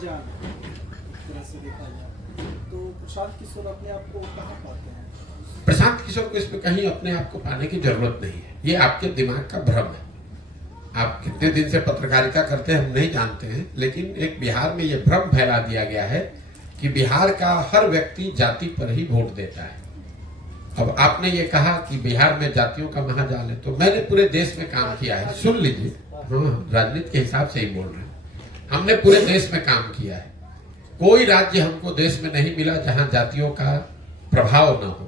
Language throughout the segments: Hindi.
अनजान है, एक तरह से देखा जाए तो प्रशांत किशोर अपने आप को कहाँ पाते हैं? प्रशांत किशोर को इसमें कहीं अपने आप को पाने की जरूरत नहीं है। ये आपके दिमाग का भ्रम है। आप कितने दिन से पत्रकारिता करते हैं हम नहीं जानते हैं, लेकिन एक बिहार में ये भ्रम फैला दिया गया है कि बिहार का हर व्यक्ति जाति पर ही वोट देता है। अब आपने ये कहा कि बिहार में जातियों का महाजाल है, तो मैंने पूरे देश में काम किया है। सुन लीजिए, हाँ, राजनीति के हिसाब से ही बोल रहे हैं। हमने पूरे देश में काम किया है। कोई राज्य हमको देश में नहीं मिला जहां जातियों का प्रभाव न हो।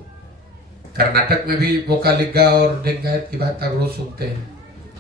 कर्नाटक में भी वोकालिगा और लिंगायत की बात आप रोज सुनते हैं।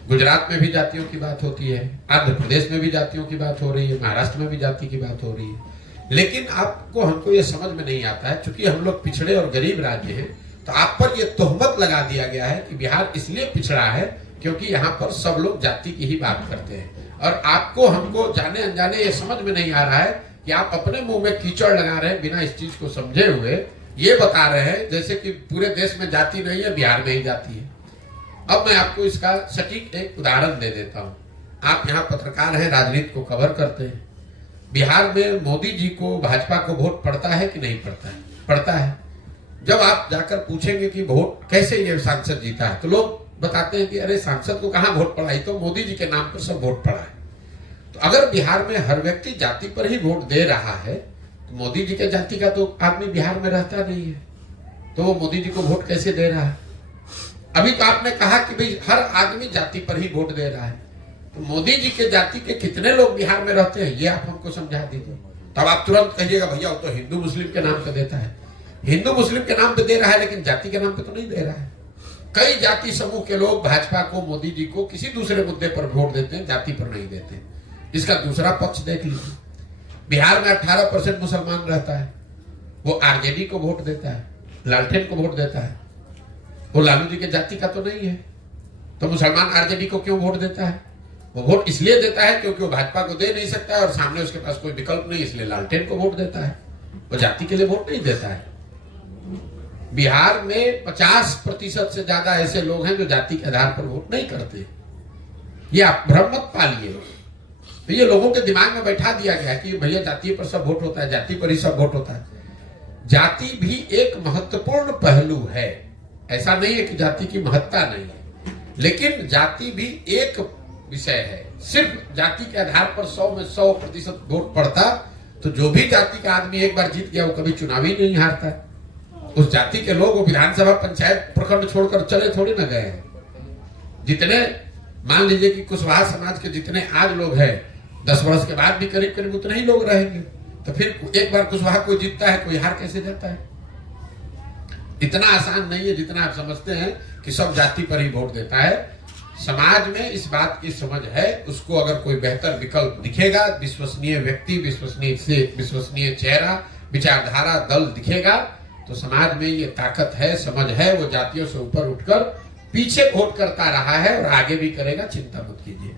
गुजरात में भी जातियों की बात होती है, आंध्र प्रदेश में भी जातियों की बात हो रही है, महाराष्ट्र में भी जाति की बात हो रही है। लेकिन आपको हमको ये समझ में नहीं आता है, चूंकि हम लोग पिछड़े और गरीब राज्य हैं, तो आप पर यह तोहमत लगा दिया गया है कि बिहार इसलिए पिछड़ा है क्योंकि यहाँ पर सब लोग जाति की ही बात करते हैं। और आपको हमको जाने अनजाने ये समझ में नहीं आ रहा है कि आप अपने मुंह में कीचड़ लगा रहे हैं बिना इस चीज को समझे हुए। ये बता रहे हैं जैसे कि पूरे देश में जाति नहीं है, बिहार में ही जाति है। अब मैं आपको इसका सटीक एक उदाहरण दे देता हूं। आप यहाँ पत्रकार हैं, राजनीति को कवर करते हैं। बिहार में मोदी जी को, भाजपा को वोट पड़ता है कि नहीं पड़ता है? पड़ता है। जब आप जाकर पूछेंगे कि वोट कैसे ये सांसद जीता है, तो लोग बताते हैं कि अरे सांसद को कहां वोट पड़ा, तो मोदी जी के नाम पर सब वोट पड़ा है। तो अगर बिहार में हर व्यक्ति जाति पर ही वोट दे रहा है, तो मोदी जी के जाति का तो आदमी बिहार में रहता नहीं है, तो वो मोदी जी को वोट कैसे दे रहा है? अभी तो आपने कहा कि भाई हर आदमी जाति पर ही वोट दे रहा है, तो मोदी जी के जाति के कितने लोग बिहार में रहते हैं ये आप हमको समझा दीजिए। तब आप तुरंत कहिएगा भैया वो तो हिंदू मुस्लिम के नाम पे देता है। हिंदू मुस्लिम के नाम पे दे रहा है, लेकिन जाति के नाम पे तो नहीं दे रहा है। कई जाति समूह के लोग भाजपा को, मोदी जी को किसी दूसरे मुद्दे पर वोट देते हैं, जाति पर नहीं देते। इसका दूसरा पक्ष देख लीजिए। बिहार में 18% मुसलमान रहता है, वो आरजेडी को वोट देता है, लालटेन को वोट देता है। वो लालू जी के जाति का तो नहीं है, तो मुसलमान आरजेडी को क्यों वोट देता है? वो वोट इसलिए देता है क्योंकि वो भाजपा को दे नहीं सकता है और सामने उसके पास कोई विकल्प नहीं, इसलिए लालटेन को वोट देता है। वो जाति के लिए वोट नहीं देता है। बिहार में 50% से ज्यादा ऐसे लोग हैं जो जाति के आधार पर वोट नहीं करते। ये आप भ्रम मत पालिए। तो ये लोगों के दिमाग में बैठा दिया गया कि भैया जाति पर सब वोट होता है, जाति पर ही सब वोट होता है। जाति भी एक महत्वपूर्ण पहलू है। ऐसा नहीं है कि जाति की महत्ता नहीं है, लेकिन जाति भी एक विषय है। सिर्फ जाति के आधार पर 100 में 100% वोट पड़ता तो जो भी जाति का आदमी एक बार जीत गया वो कभी चुनाव ही नहीं हारता। उस जाति के लोग वो विधानसभा, पंचायत, प्रखंड छोड़कर चले थोड़ी ना गए हैं। जितने मान लीजिए कि कुशवाहा समाज के जितने आज लोग हैं, 10 वर्ष के बाद भी करीब करीब उतने ही लोग रहेंगे। तो फिर एक बार कुशवाहा कोई जीतता है, कोई हार कैसे जाता है? इतना आसान नहीं है जितना आप समझते हैं कि सब जाति पर ही वोट देता है। समाज में इस बात की समझ है, उसको अगर कोई बेहतर विकल्प दिखेगा, विश्वसनीय व्यक्ति, विश्वसनीय चेहरा, विचारधारा, दल दिखेगा, तो समाज में ये ताकत है, समझ है, वो जातियों से ऊपर उठकर पीछे वोट करता रहा है और आगे भी करेगा। चिंता मत कीजिए।